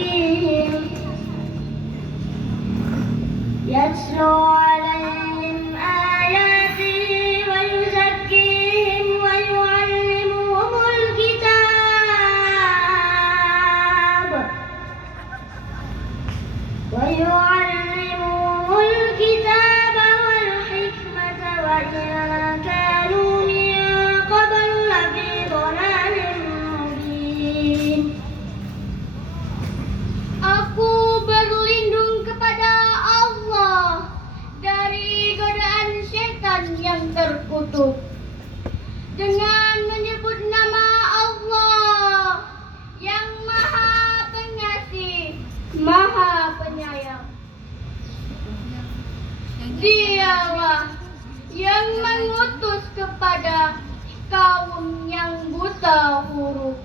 ويزكيهم يتلو عليهم آياته ويزكيهم ويعلمهم الكتاب والحكمة وإن كانوا من قبل لفي ضلال مبين. Aku berlindung kepada Allah dari godaan setan yang terkutuk dengan menyebut nama Allah yang Maha Pengasih, Maha Penyayang. Dialah yang mengutus kepada kaum yang buta huruf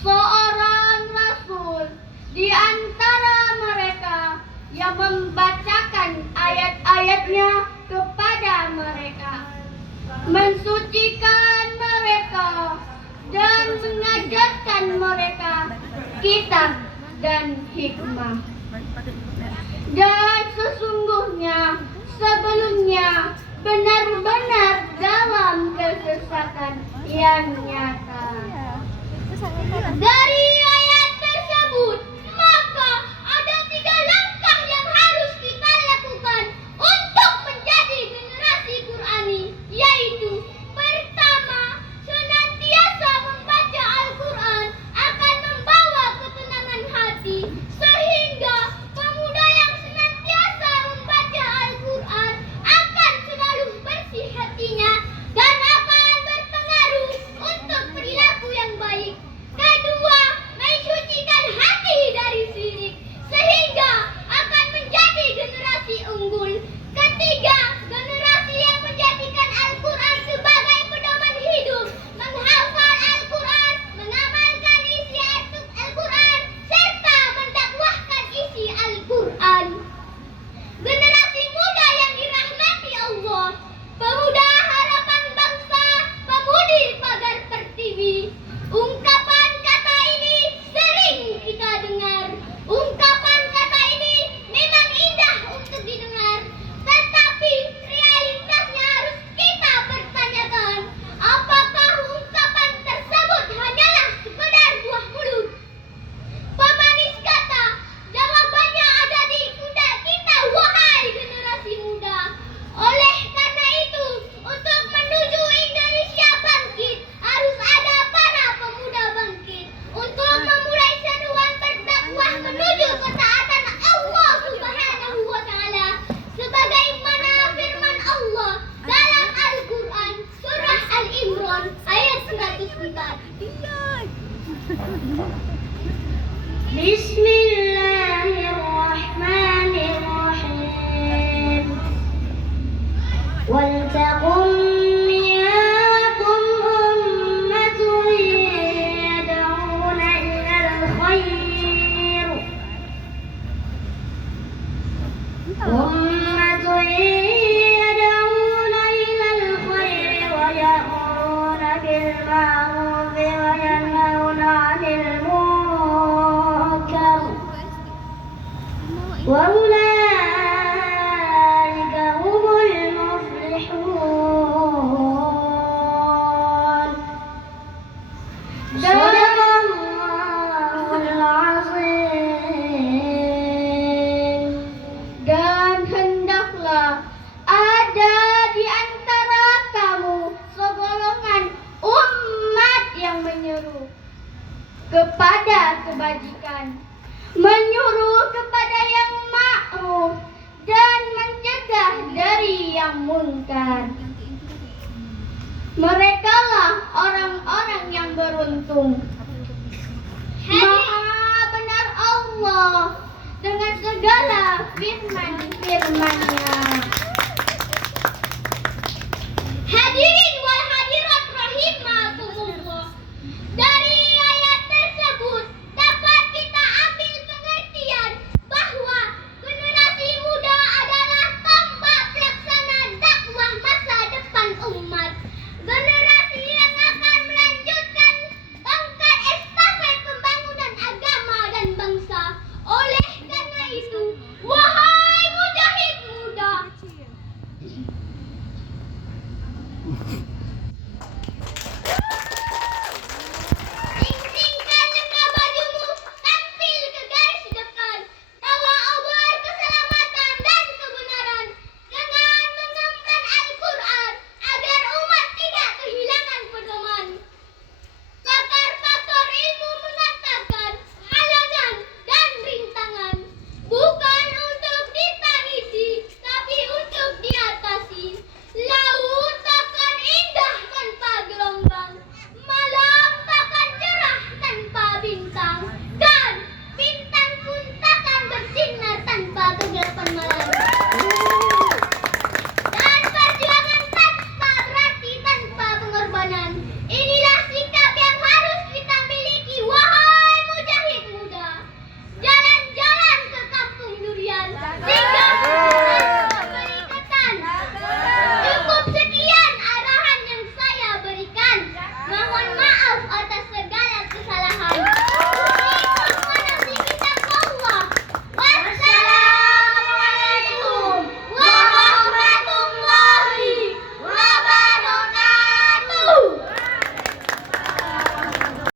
seorang rasul di antara mereka yang membacakan ayat-ayatnya kepada mereka, mensucikan mereka dan mengajarkan mereka kitab dan hikmah. Dan sesungguhnya sebelumnya benar-benar dalam kesesatan yang nyata. Dari ayat tersebut, maka ada 3 langkah yang harus kita lakukan untuk menjadi generasi Qur'ani, yaitu pertama, senantiasa membaca Al-Quran akan membawa ketenangan hati, sehingga pemuda yang senantiasa membaca Al-Quran akan selalu bersih hatinya dan akan berpengaruh untuk perilaku yang baik. Kedua, mensucikan hati dari syirik sehingga akan menjadi generasi unggul. Ketiga, generasi yang menjadikan Al-Quran sebagai pedoman hidup, menghafal Al-Quran, mengamalkan isi Al-Quran, serta mendakwahkan isi Al-Quran. Generasi muda yang dirahmati Allah, pemuda harapan bangsa, pemudi pagar pertiwi. Ungkapan kata ini sering kita dengar. Ungkapan kata ini memang indah untuk didengar, tetapi realitasnya harus kita pertanyakan. Apakah ungkapan tersebut hanyalah sekedar buah mulut? Pemanis kata, jawabannya ada di pundak kita, wahai generasi muda. Oleh karena itu, untuk menuju Indonesia bangkit, harus ada para pemuda bangkit untuk memulai seruan berdakwah menuju ketaatan Allah Subhanahu wa Ta'ala, sebagaimana firman Allah dalam Al-Quran surah Al-Imran ayat 104. Bismillahirrahmanirrahim. Waltakum minkum ummatun yad'una ilal khair. Ummatun yad'una ilal khair wa ya'muruna bil ma'ruf wa yanhauna 'anil munkar. Wa ulaika humul muflihun. Shadaqallahul azim. Dan hendaklah ada di antara kamu segolongan umat yang menyeru kepada kebajikan, menyuruh kepada yang ma'ruf dan mencegah dari yang munkar. Merekalah orang-orang yang beruntung. Maha benar Allah dengan segala firman-firman-Nya. Hadirin